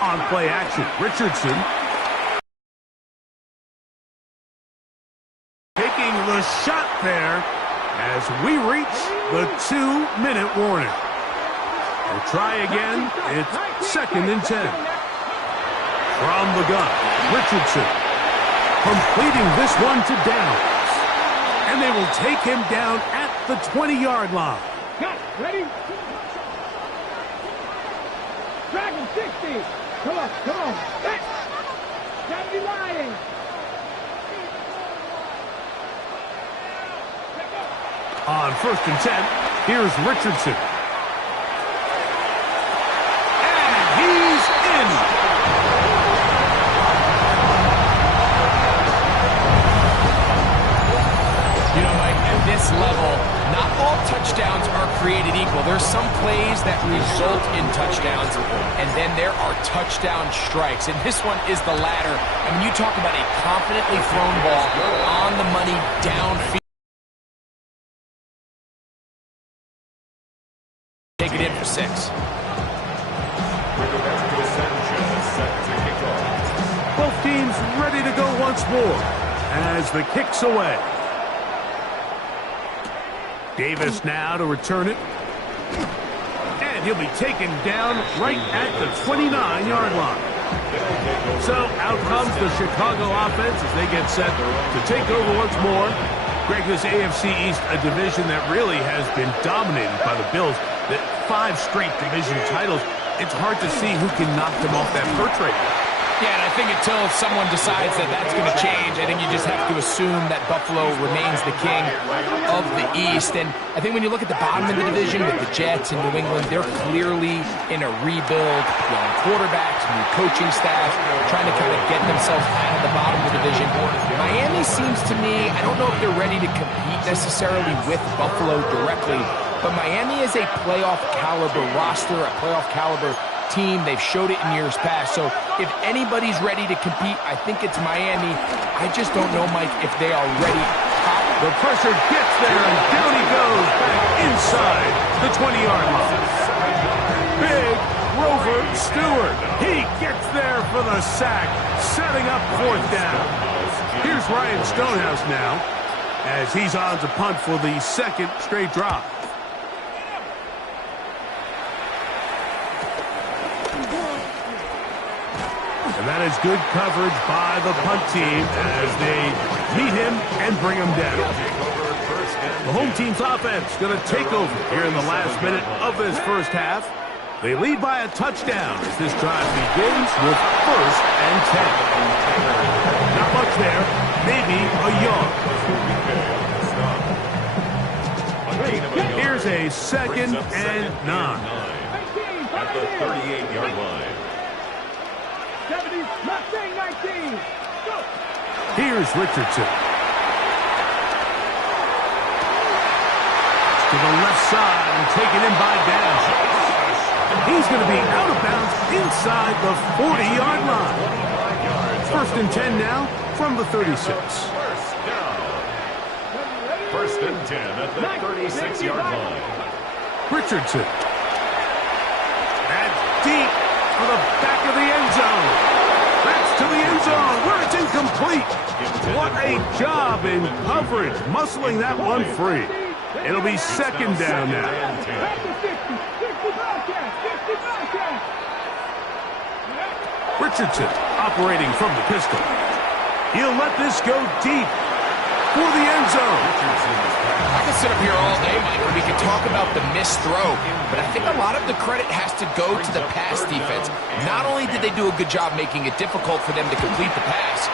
On play action, Richardson. Taking the shot there as we reach the 2-minute warning. We'll try again. It's 2nd and 10. From the gun, Richardson completing this one to Downs. And they will take him down at the 20-yard line. Ready? Dragon 60. Come on. Hey. Gotta be lying. On 1st and 10, here's Richardson. And he's in. You know, Mike, at this level, not all touchdowns are created equal. There's some plays that result in touchdowns, and then there are touchdown strikes. And this one is the latter. I mean, you talk about a confidently thrown ball on the money downfield. Take it in for 6. Both teams ready to go once more as the kick's away. Davis now to return it. And he'll be taken down right at the 29-yard line. So out comes the Chicago offense as they get set to take over once more. Greg, this AFC East, a division that really has been dominated by the Bills. The 5 straight division titles, it's hard to see who can knock them off that perch right now. Yeah, and I think until someone decides that that's going to change, I think you just have to assume that Buffalo remains the king of the East. And I think when you look at the bottom of the division with the Jets and New England, they're clearly in a rebuild. Young quarterbacks, new coaching staff, trying to kind of get themselves out of the bottom of the division. Miami seems to me, I don't know if they're ready to compete necessarily with Buffalo directly, but Miami is a playoff caliber roster, a playoff caliber team. They've showed it in years past. So if anybody's ready to compete, I think it's Miami. I just don't know, Mike, if they are ready. The pressure gets there, and down he goes back inside the 20-yard line. Big Rover Stewart. He gets there for the sack, setting up 4th down. Here's Ryan Stonehouse now as he's on to punt for the 2nd straight drive. And that is good coverage by the punt team as they meet him and bring him down. The home team's offense going to take over here in the last minute of this first half. They lead by a touchdown as this drive begins with 1st and 10. Not much there, maybe a yard. Here's a 2nd and 9. At the 38-yard line. 70, left wing, 19. Go. Here's Richardson. To the left side and taken in by Downs. He's going to be out of bounds inside the 40-yard line. 1st and 10 now from the 36. First and 10 at the 36-yard line. Richardson. That's deep for the back of the end zone. That's to the end zone where it's incomplete. What a job in coverage, muscling that one free. It'll be 2nd down now. Richardson operating from the pistol. He'll let this go deep for the end zone. I can sit up here all day, Mike, and we can talk about the missed throw, but I think a lot of the credit has to go to the pass defense. Not only did they do a good job making it difficult for them to complete the pass,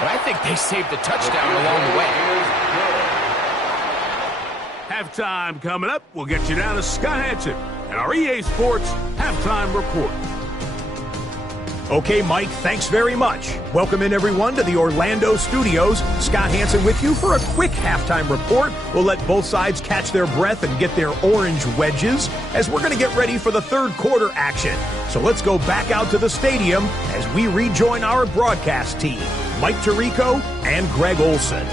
but I think they saved the touchdown along the way. Halftime coming up. We'll get you down to Scott Hanson and our EA Sports Halftime Report. Okay, Mike, thanks very much. Welcome in, everyone, to the Orlando studios. Scott Hanson with you for a quick halftime report. We'll let both sides catch their breath and get their orange wedges as we're going to get ready for the 3rd quarter action. So let's go back out to the stadium as we rejoin our broadcast team, Mike Tirico and Greg Olson.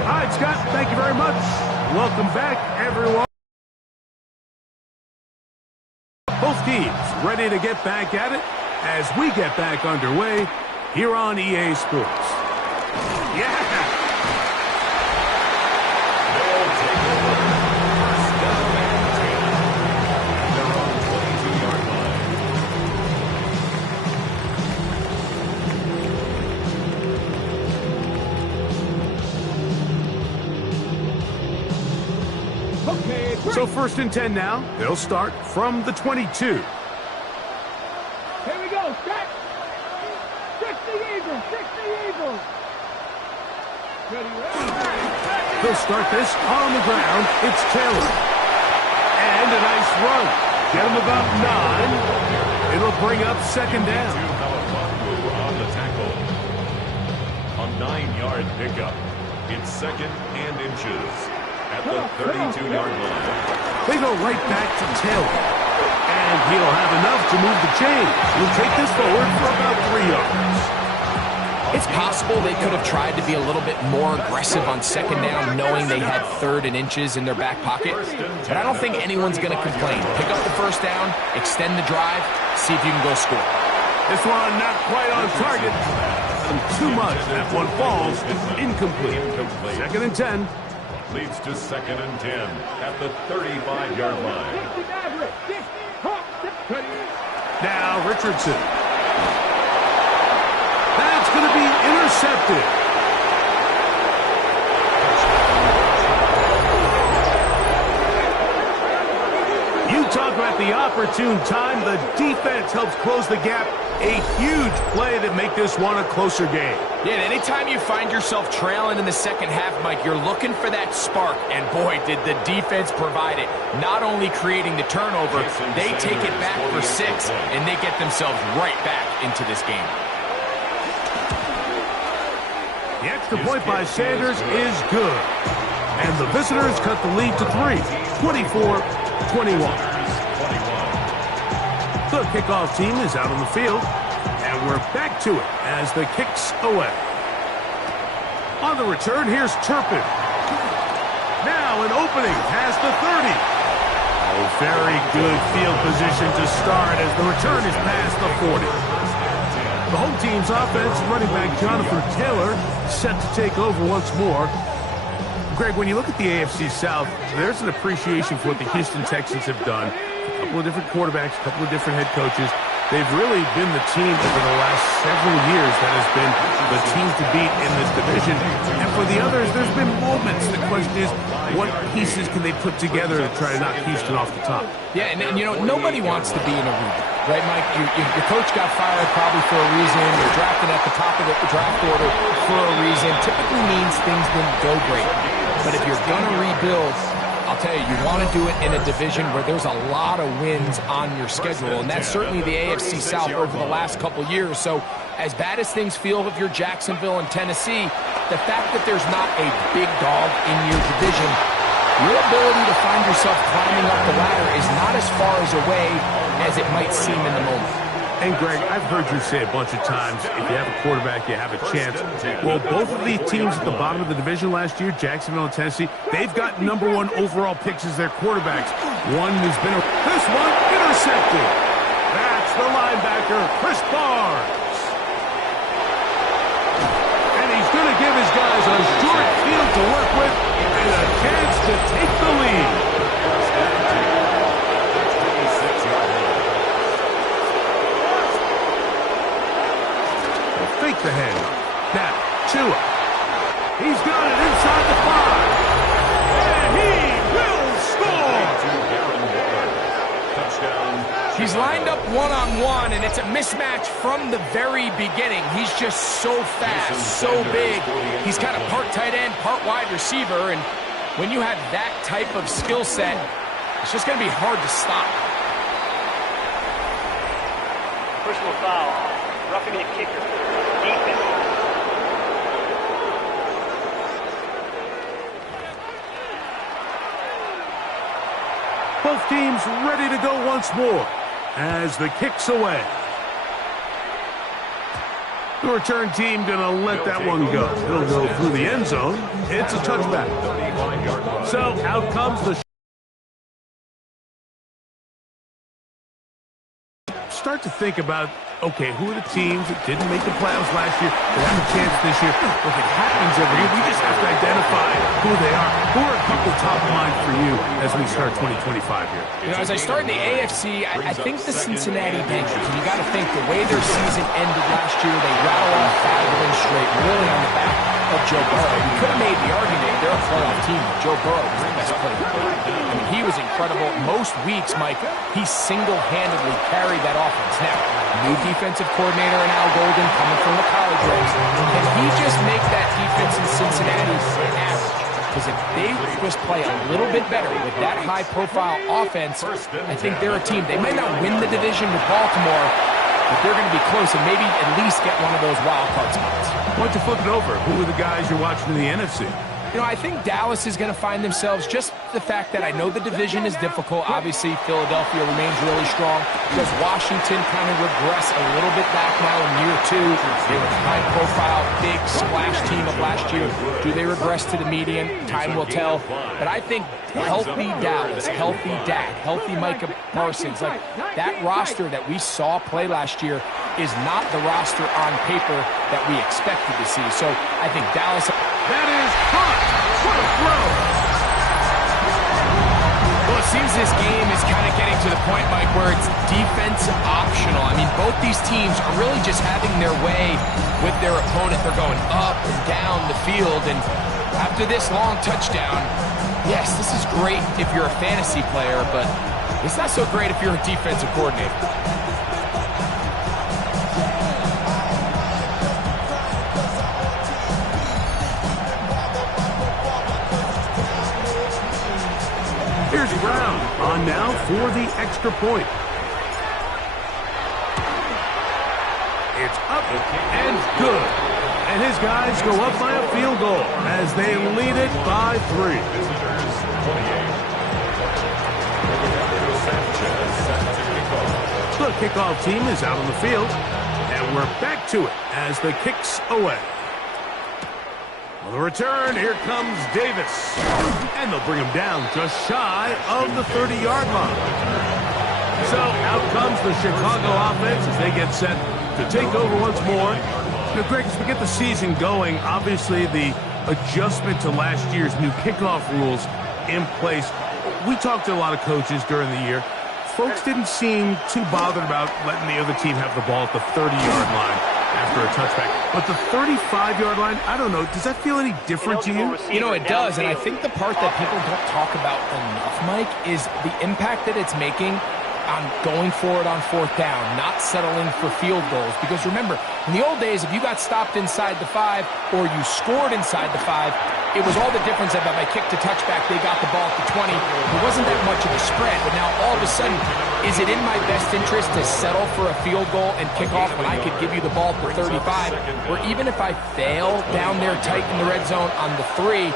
All right, Scott, thank you very much. Welcome back, everyone. ready to get back at it as we get back underway here on EA Sports. Yeah! They'll take over. First down and 10. They're on the 22-yard line. Okay, So first and 10 now. They'll start from the 22. here we go. Set. 60 Eagles. 60 Eagles. Ready, They'll start this on the ground. It's Taylor. And a nice run. Get him about 9. It'll bring up second down. Malifonwu on the tackle. A 9-yard pickup. It's second and inches at the 32-yard line. They go right back to Taylor. And he'll have enough to move the chain. He'll take this forward for about 3 yards. It's possible they could have tried to be a little bit more aggressive on second down, knowing they had third and inches in their back pocket. But I don't think anyone's going to complain. Pick up the first down, extend the drive, see if you can go score. This one not quite on target. And too much. That one falls incomplete. Second and 10. Leads to second and 10 at the 35-yard line. 60 Maverick. 60. Ready. Now Richardson. That's going to be intercepted. You talk about the opportune time. The defense helps close the gap. A huge play to make this one a closer game. Yeah, and anytime you find yourself trailing in the second half, Mike, you're looking for that spark. And boy, did the defense provide it. Not only creating the turnover, they take it back for 6, and they get themselves right back into this game. The extra point by Sanders is good. And the visitors cut the lead to 3, 24-21. The kickoff team is out on the field, and we're back to it as the kick's away. On the return, here's Turpin. Now an opening past the 30. Oh, very good field position to start as the return is past the 40. The home team's offense, running back Jonathan Taylor, set to take over once more. Greg, when you look at the AFC South, there's an appreciation for what the Houston Texans have done. A couple of different quarterbacks, a couple of different head coaches. They've really been the team over the last several years that has been the team to beat in this division. And for the others, there's been moments. The question is, what pieces can they put together to try to knock Houston off the top? Yeah, and you know, nobody wants to be in a rebuild, right, Mike? Your coach got fired probably for a reason. You're drafted at the top of the draft order for a reason. Typically means things didn't go great. But if you're going to rebuild, I'll tell you, you want to do it in a division where there's a lot of wins on your schedule, and that's certainly the AFC South over the last couple years. So as bad as things feel if you're Jacksonville and Tennessee, the fact that there's not a big dog in your division, your ability to find yourself climbing up the ladder is not as far as away as it might seem in the moment. And, Greg, I've heard you say a bunch of times, if you have a quarterback, you have a chance. Well, both of the teams at the bottom of the division last year, Jacksonville and Tennessee, they've got #1 overall picks as their quarterbacks. One has been this one intercepted. That's the linebacker, Chris Barnes. And he's going to give his guys a short field to work with and a chance to take the lead. Fake the handoff. Now, Tua. He's got it inside the 5. And he will score! He's lined up one-on-one, and it's a mismatch from the very beginning. He's just so fast, so big. He's kind of part tight end, part wide receiver, and when you have that type of skill set, it's just going to be hard to stop. Personal foul. Roughing the kicker. Defense. Both teams ready to go once more as the kick's away. The return team going to let that one go. It'll go through the end zone. It's a touchback. So out comes the start to think about, okay, who are the teams that didn't make the playoffs last year that have a chance this year? Look, it happens every year. We just have to identify who they are. Who are a couple top of mind for you as we start 2025 here? You know, as I start in the AFC, I think the Cincinnati Bengals, and you got to think the way their season ended last year, they rattled off 5 wins straight, really on the back of Joe Burrow. You could have made the argument they're a playoff team. Joe Burrow was the best player. I mean, he was incredible. Most weeks, Mike, he single-handedly carried that offense. Now, new defensive coordinator in Al Golden coming from the college ranks. Can he just make that defense in Cincinnati average? Because if they just play a little bit better with that high-profile offense, I think they're a team. They might not win the division with Baltimore, but they're going to be close and maybe at least get one of those wild card spots. Why don't you flip it over? Who are the guys you're watching in the NFC? You know, I think Dallas is going to find themselves, just the fact that I know the division is difficult. Obviously, Philadelphia remains really strong. Does Washington kind of regress a little bit back now in year 2? They were a high-profile, big splash team of last year. Do they regress to the median? Time will tell. But I think healthy Dallas, healthy Dak, healthy Micah Parsons, like that roster that we saw play last year is not the roster on paper that we expected to see. So I think Dallas... That is hot. What a throw. Well, it seems this game is kind of getting to the point, Mike, where it's defense optional. I mean, both these teams are really just having their way with their opponent. They're going up and down the field, and after this long touchdown, yes, this is great if you're a fantasy player, but it's not so great if you're a defensive coordinator. Here's Brown on now for the extra point. It's up and good. And his guys go up by a field goal as they lead it by 3. The kickoff team is out on the field, and we're back to it as the kick's away. On the return, here comes Davis. And they'll bring him down just shy of the 30-yard line. So out comes the Chicago offense as they get set to take over once more. You know, Greg, as we get the season going, obviously the adjustment to last year's new kickoff rules in place. We talked to a lot of coaches during the year. Folks didn't seem too bothered about letting the other team have the ball at the 30-yard line after a touchback. But the 35-yard line, I don't know, does that feel any different to you? You know, it does, and I think the part that people don't talk about enough, Mike, is the impact that it's making on going for it on 4th down, not settling for field goals. Because remember, in the old days, if you got stopped inside the 5 or you scored inside the 5, it was all the difference that by kick to touchback, they got the ball at the 20. There wasn't that much of a spread, but now all of a sudden, is it in my best interest to settle for a field goal and kick off when I could give you the ball at the 35? Or even if I fail down there tight in the red zone on the 3,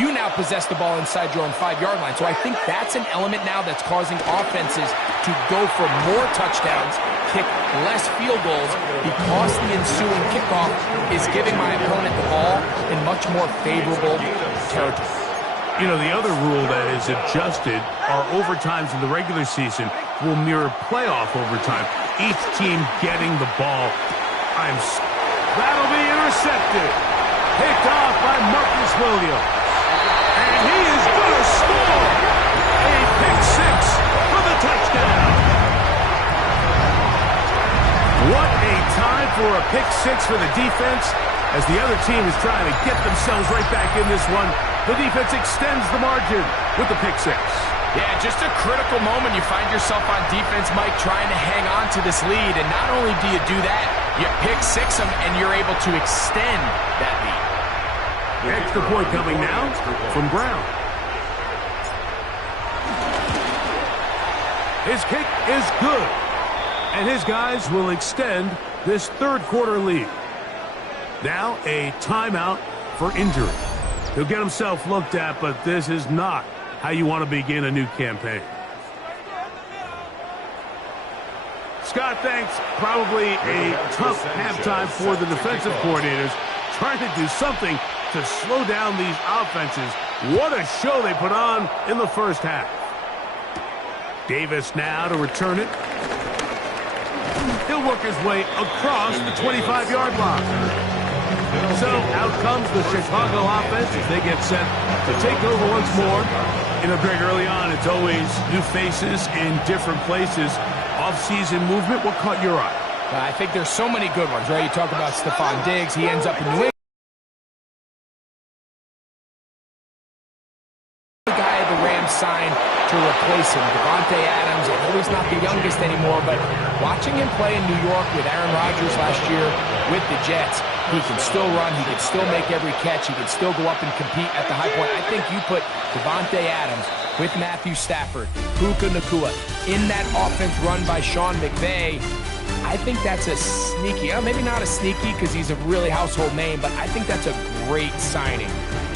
you now possess the ball inside your own 5-yard line. So I think that's an element now that's causing offenses to go for more touchdowns, kick less field goals, because the ensuing kickoff is giving my opponent the ball in much more favorable territory. You know, the other rule that is adjusted are overtimes in the regular season will mirror playoff overtime. Each team getting the ball. That'll be intercepted. Picked off by Marcus Williams. And he is going to score a pick 6 for the touchdown. What a time for a pick 6 for the defense as the other team is trying to get themselves right back in this one. The defense extends the margin with the pick 6. Yeah, just a critical moment. You find yourself on defense, Mike, trying to hang on to this lead. And not only do you do that, you pick 6 them and you're able to extend that lead. Extra point coming now from Brown. His kick is good. And his guys will extend this 3rd quarter lead. Now a timeout for injury. He'll get himself looked at, but this is not how you want to begin a new campaign. Scott thinks probably a tough halftime for the defensive coordinators, trying to do something to slow down these offenses. What a show they put on in the first half. Davis now to return it. He'll work his way across the 25-yard line. So out comes the Chicago offense as they get set to take over once more. You know, Greg, early on, it's always new faces in different places. Off-season movement, what caught your eye? I think there's so many good ones, right? You talk about Stephon Diggs. He ends up in New England. The guy the Rams signed to replace him, Davante Adams. I know he's not the youngest anymore, but watching him play in New York with Aaron Rodgers last year with the Jets, he can still run, he can still make every catch, he can still go up and compete at the high point. I think you put Davante Adams with Matthew Stafford, Puka Nacua, in that offense run by Sean McVay. I think that's a sneaky, maybe not a sneaky because he's a really household name, but I think that's a great signing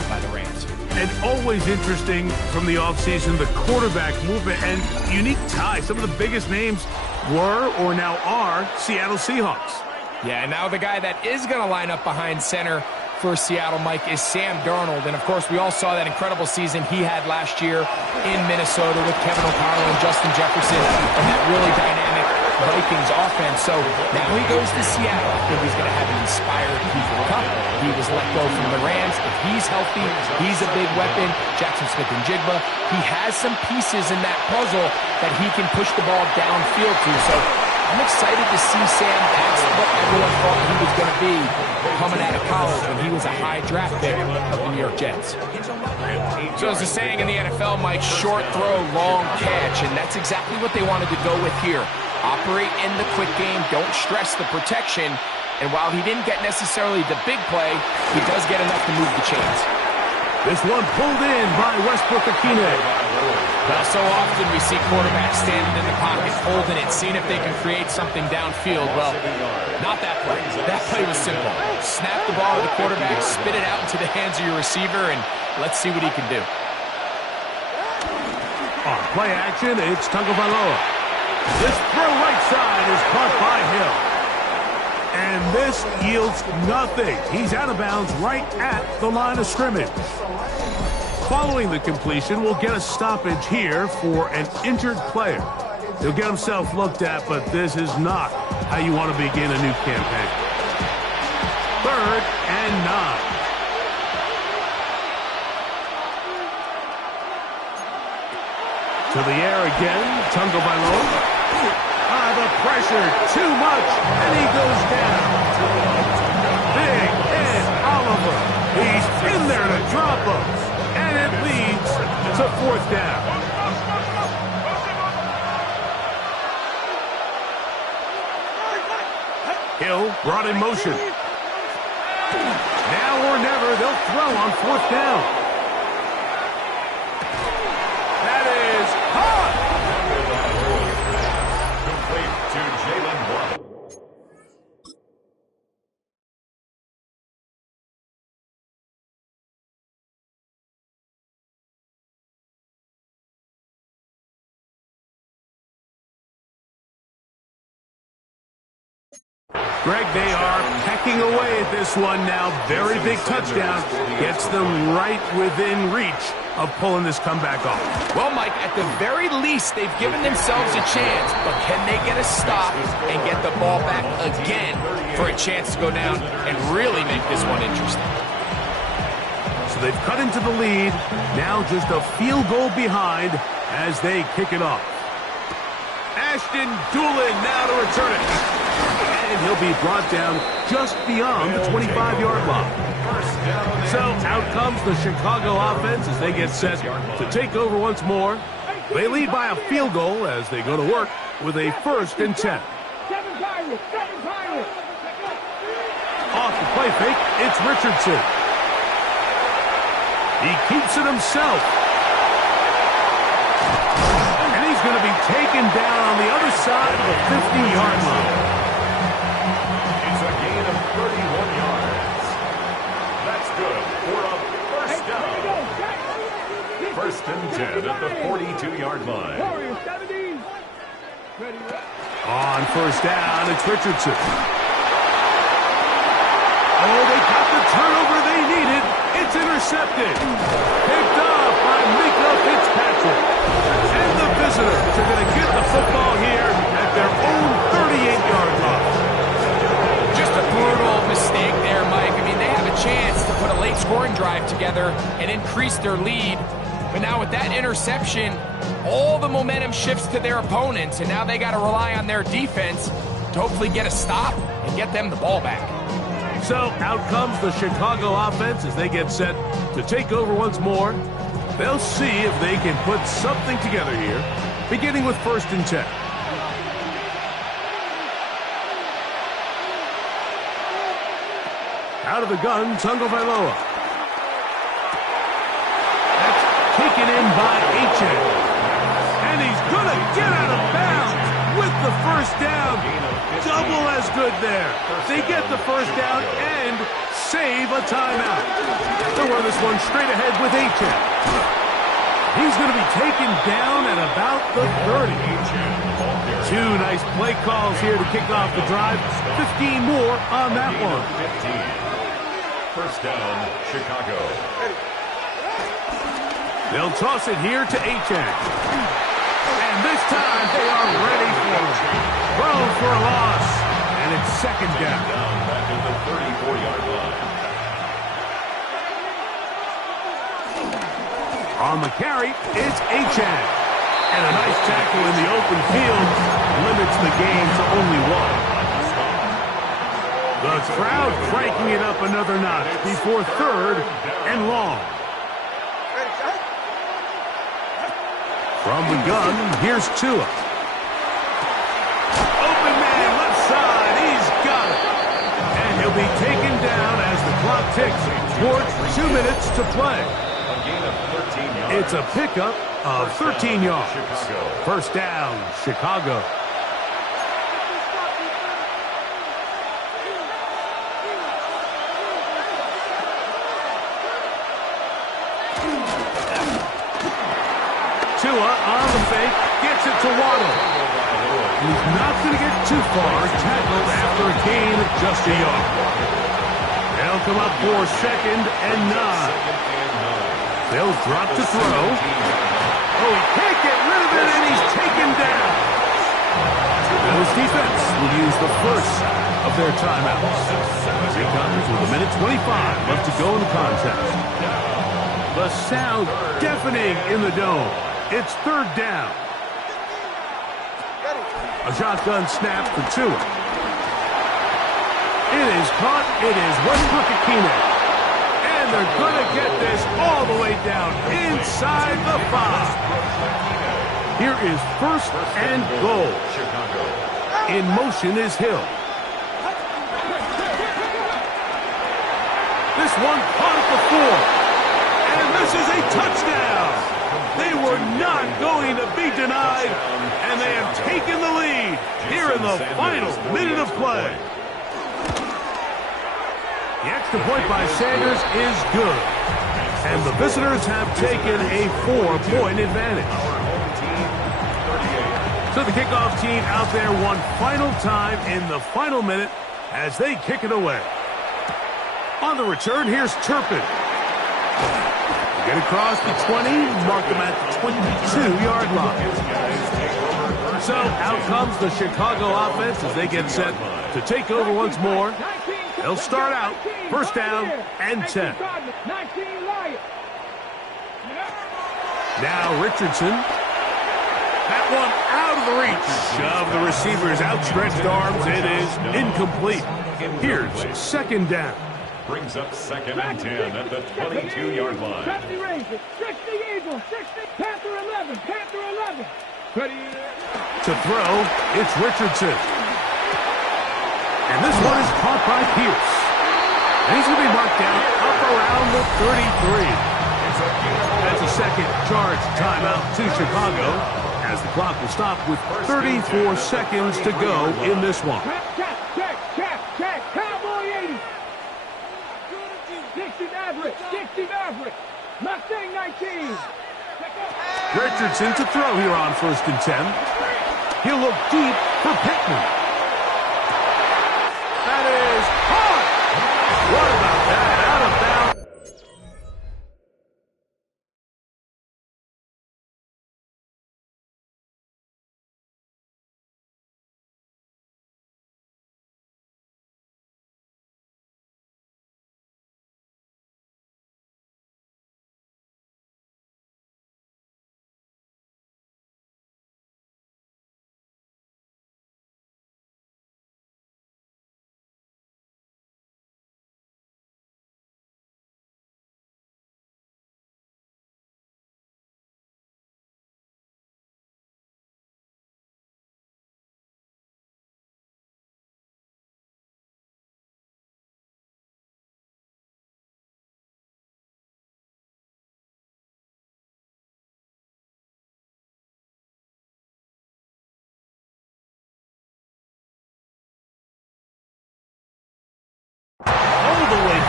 by the Rams. And always interesting from the offseason, the quarterback movement and unique ties. Some of the biggest names were or now are Seattle Seahawks. Yeah, and now the guy that is going to line up behind center for Seattle, Mike, is Sam Darnold. And, of course, we all saw that incredible season he had last year in Minnesota with Kevin O'Connell and Justin Jefferson and that really dynamic Vikings offense. So now he goes to Seattle. I think he's going to have an inspired Cooper Kupp. He was let go from the Rams. If he's healthy, he's a big weapon. Jackson Smith-Njigba, he has some pieces in that puzzle that he can push the ball downfield to. So I'm excited to see Sam. That's what everyone thought he was going to be coming out of college when he was a high draft pick of the New York Jets. So as the saying in the NFL, Mike, short throw, long catch, and that's exactly what they wanted to go with here. Operate in the quick game, don't stress the protection, and while he didn't get necessarily the big play, he does get enough to move the chains. This one pulled in by Westbrook-Ikhine. Well, so often we see quarterbacks standing in the pocket, holding it, seeing if they can create something downfield. Well, not that play. That play was simple. Snap the ball to the quarterback, spit it out into the hands of your receiver, and let's see what he can do. On play action, it's Tagovailoa. This throw right side is caught by Hill. And this yields nothing. He's out of bounds right at the line of scrimmage. Following the completion, we'll get a stoppage here for an injured player. He'll get himself looked at, but this is not how you want to begin a new campaign. 3rd and 9. To the air again, Tagovailoa. The pressure, too much, and he goes down. Big Ed Oliver. He's in there to drop him, and it leads to 4th down. Hill brought in motion. Now or never, they'll throw on 4th down. That is caught. To Jalen Waddle. Greg, they are pecking away at this one now. Very big touchdown. Gets them right within reach of pulling this comeback off. Well, Mike, at the very least, they've given themselves a chance, but can they get a stop and get the ball back again for a chance to go down and really make this one interesting? So they've cut into the lead. Now just a field goal behind as they kick it off. Ashton Dulin now to return it. And he'll be brought down just beyond the 25-yard line. So out comes the Chicago offense as they get set to take over once more. They lead by a field goal as they go to work with a 1st and 10. 7 Pirates, 7 Pirates. Off the play fake, it's Richardson. He keeps it himself. And he's going to be taken down on the other side of the 50-yard line. It's a gain of 31 yards. That's good for a 1st down. 1st and 10 at the 42-yard line. Warriors 70. On 1st down, it's Richardson. Oh, they got the turnover they needed. It's intercepted. Picked up by Minkah Fitzpatrick. And the visitors are going to get the football here at their own 38-yard drive together and increase their lead. But now with that interception, all the momentum shifts to their opponents, and now they got to rely on their defense to hopefully get a stop and get them the ball back. So out comes the Chicago offense as they get set to take over once more. They'll see if they can put something together here, beginning with 1st and 10. Out of the gun, Tagovailoa. That's taken in by Achane. And he's going to get out of bounds with the 1st down. Double as good there. They get the 1st down and save a timeout. They'll run this one straight ahead with Achane. He's going to be taken down at about the 30. 2 nice play calls here to kick off the drive. 15 more on that one. 1st down, Chicago. They'll toss it here to Achane. And this time they are ready for it. Thrown for a loss. And it's 2nd down. Back at the 34-yard line. On the carry, it's Achane. And a nice tackle in the open field limits the game to only 1. The crowd cranking it up another notch before 3rd and long. From the gun, here's Tua. Open man, left side, he's got it. And he'll be taken down as the clock ticks towards 2 minutes to play. A gain of 13 yards. It's a pickup of 13 yards. Chicago. 1st down, Chicago. Tua on the fake, gets it to Waddle. He's not going to get too far, tackled after a gain of just a yard. They'll come up for 2nd and 9. They'll drop to throw. Oh, he can't get rid of it, and he's taken down. Bills defense will use the 1st of their timeouts. Here comes with 1:25 left to go in the contest. The sound deafening in the dome. It's 3rd down. A shotgun snap for Tua. It is caught. It is Westbrook-Ikhine. And they're going to get this all the way down inside the 5. Here is 1st and goal. In motion is Hill. This one caught at the 4. And this is a touchdown. They were not going to be denied, and they have taken the lead here in the final minute of play. The extra point by Sanders is good, and the visitors have taken a 4-point advantage. So the kickoff team out there one final time in the final minute as they kick it away. On the return, here's Turpin. Get across the 20, mark them at the 22-yard line. So out comes the Chicago offense as they get set to take over once more. They'll start out 1st down and 10. Now Richardson. That one out of the reach of the receiver's outstretched arms. It is incomplete. Here's 2nd down. Brings up 2nd and 10 at the 22-yard line. 70 Rangers, 60 Eagles, 60 Panther 11, Panther 11. To throw, it's Richardson. And this one is caught by Pierce. And he's going to be marked down up around the 33. That's a 2nd charge timeout to Chicago as the clock will stop with 34 seconds to go in this one. Check, Cowboy 80. Dixie Maverick, Mustang 19. Richardson to throw here on 1st and 10. He'll look deep for Pittman. That is hard. What about that? Out of bounds.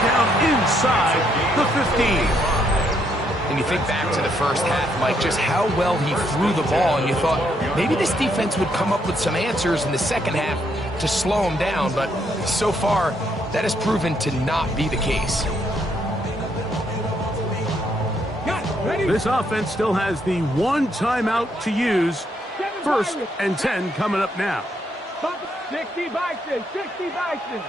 down inside the 15. When you think back to the first half, Mike, just how well he threw the ball, and you thought maybe this defense would come up with some answers in the second half to slow him down, but so far, that has proven to not be the case. This offense still has the one timeout to use. 1st and 10 coming up now. 60 Bison, 60 Bison.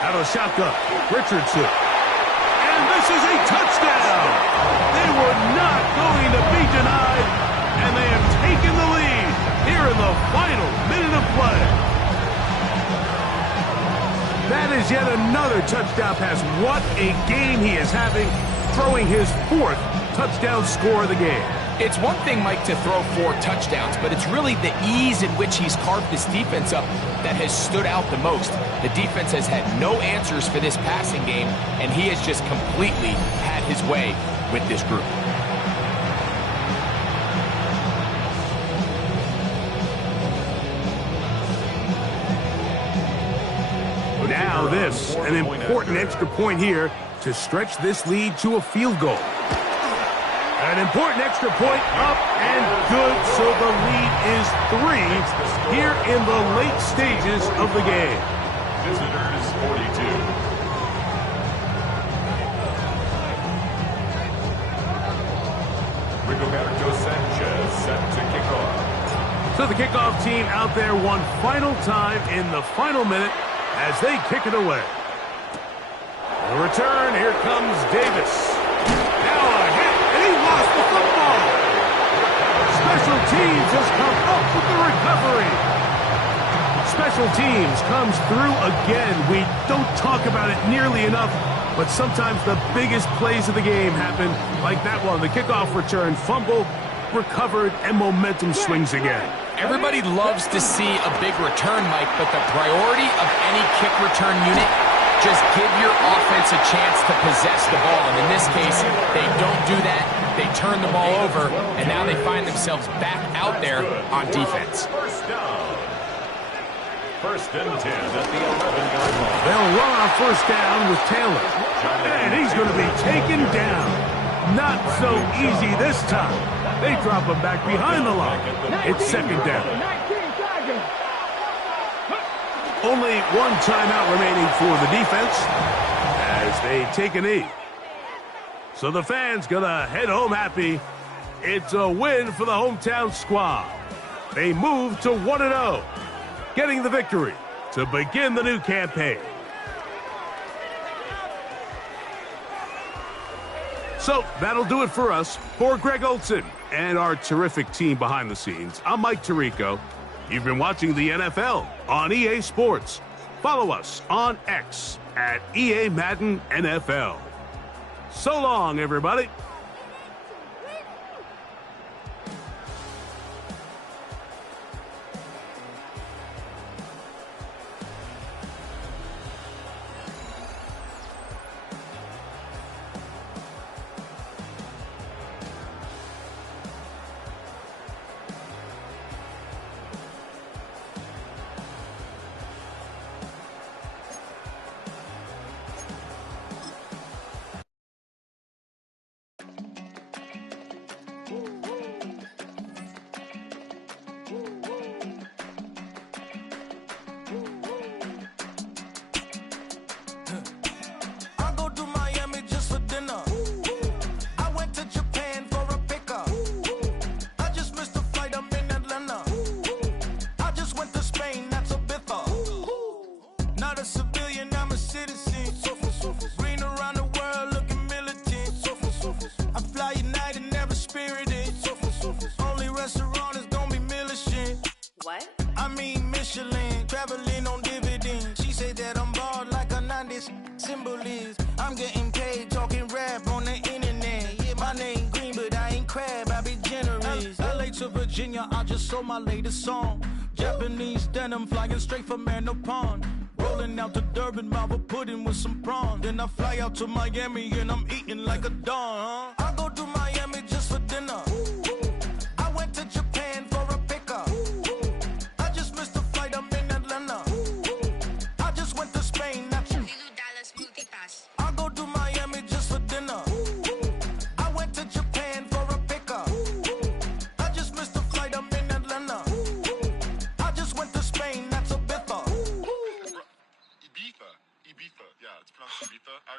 Out of shotgun, Richardson. And this is a touchdown. They were not going to be denied, and they have taken the lead here in the final minute of play. That is yet another touchdown pass. What a game he is having, throwing his 4th touchdown score of the game. It's one thing, Mike, to throw 4 touchdowns, but it's really the ease in which he's carved this defense up that has stood out the most. The defense has had no answers for this passing game, and he has just completely had his way with this group. Now this, an important extra point here to stretch this lead to a field goal. An important extra point up and good, so the lead is 3 here in the late stages of the game. Visitors 42. Rigoberto Sanchez set to kick off. So the kickoff team out there one final time in the final minute as they kick it away. The return, here comes Davis. Now a hit, and he lost the football. Special teams has come up with the recovery. Special teams comes through again. We don't talk about it nearly enough, but sometimes the biggest plays of the game happen like that one. The kickoff return, fumble, recovered, and momentum swings again. Everybody loves to see a big return, Mike, but the priority of any kick return unit, just give your offense a chance to possess the ball. And in this case, they don't do that. They turn the ball over, and now they find themselves back out there on defense. First down. 1st and 10 at the 11-yard line. They'll run on 1st down with Taylor. And he's going to be taken down. Not so easy this time. They drop him back behind the line. It's 2nd down. Only one timeout remaining for the defense as they take a knee. So the fans gonna head home happy. It's a win for the hometown squad. They move to 1-0, getting the victory to begin the new campaign. So that'll do it for us. For Greg Olson and our terrific team behind the scenes, I'm Mike Tirico. You've been watching the NFL on EA Sports. Follow us on X at EA Madden NFL. So long, everybody. I just sold my latest song. Japanese denim flying straight from Manopon. Rolling out to Durban, Malva pudding with some prawns. Then I fly out to Miami and I'm eating like a don, huh? I go to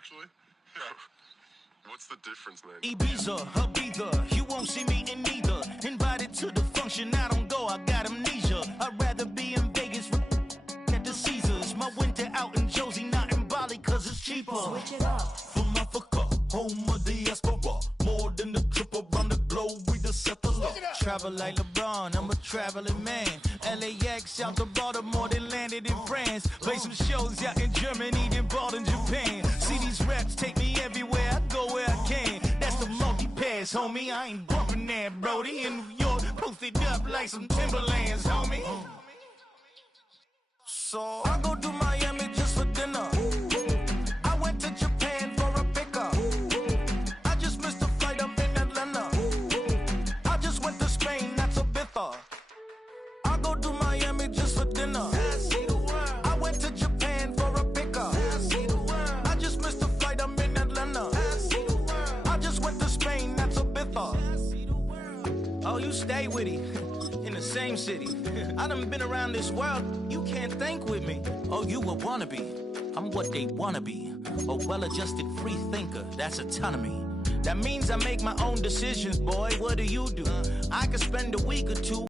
actually. What's the difference, man? Ibiza, Ibiza, you won't see me in neither. Invited to the function, I don't go, I got amnesia. I'd rather be in Vegas at the Caesars. My winter out in Josie, not in Bali, cause it's cheaper. Switch it up. From Africa, home of the diaspora. More than the trip around the globe, we the settler. Travel like LeBron, I'm a traveling man. LAX out to Baltimore, then landed in France. Play some shows out in Germany, then bought in Japan. See these reps take me everywhere, I go where I can. That's the multi-pass, homie. I ain't bumping that, Brody. In New York, posted up like some Timberlands, homie. So I go to Miami just for dinner. I went to Japan for a pickup. I just missed a flight up in Atlanta. I just went to Spain, that's a Ibiza. I go to Miami just for dinner. I went to Japan for a pickup. I just missed a flight up in Atlanta. I just went to Spain, that's a Ibiza. Oh, you stay with it. In the same city. I done been around this world, you can't think with me. Oh, you a wannabe, I'm what they wanna be. A well-adjusted free thinker, that's autonomy. That means I make my own decisions, boy, what do? I could spend a week or two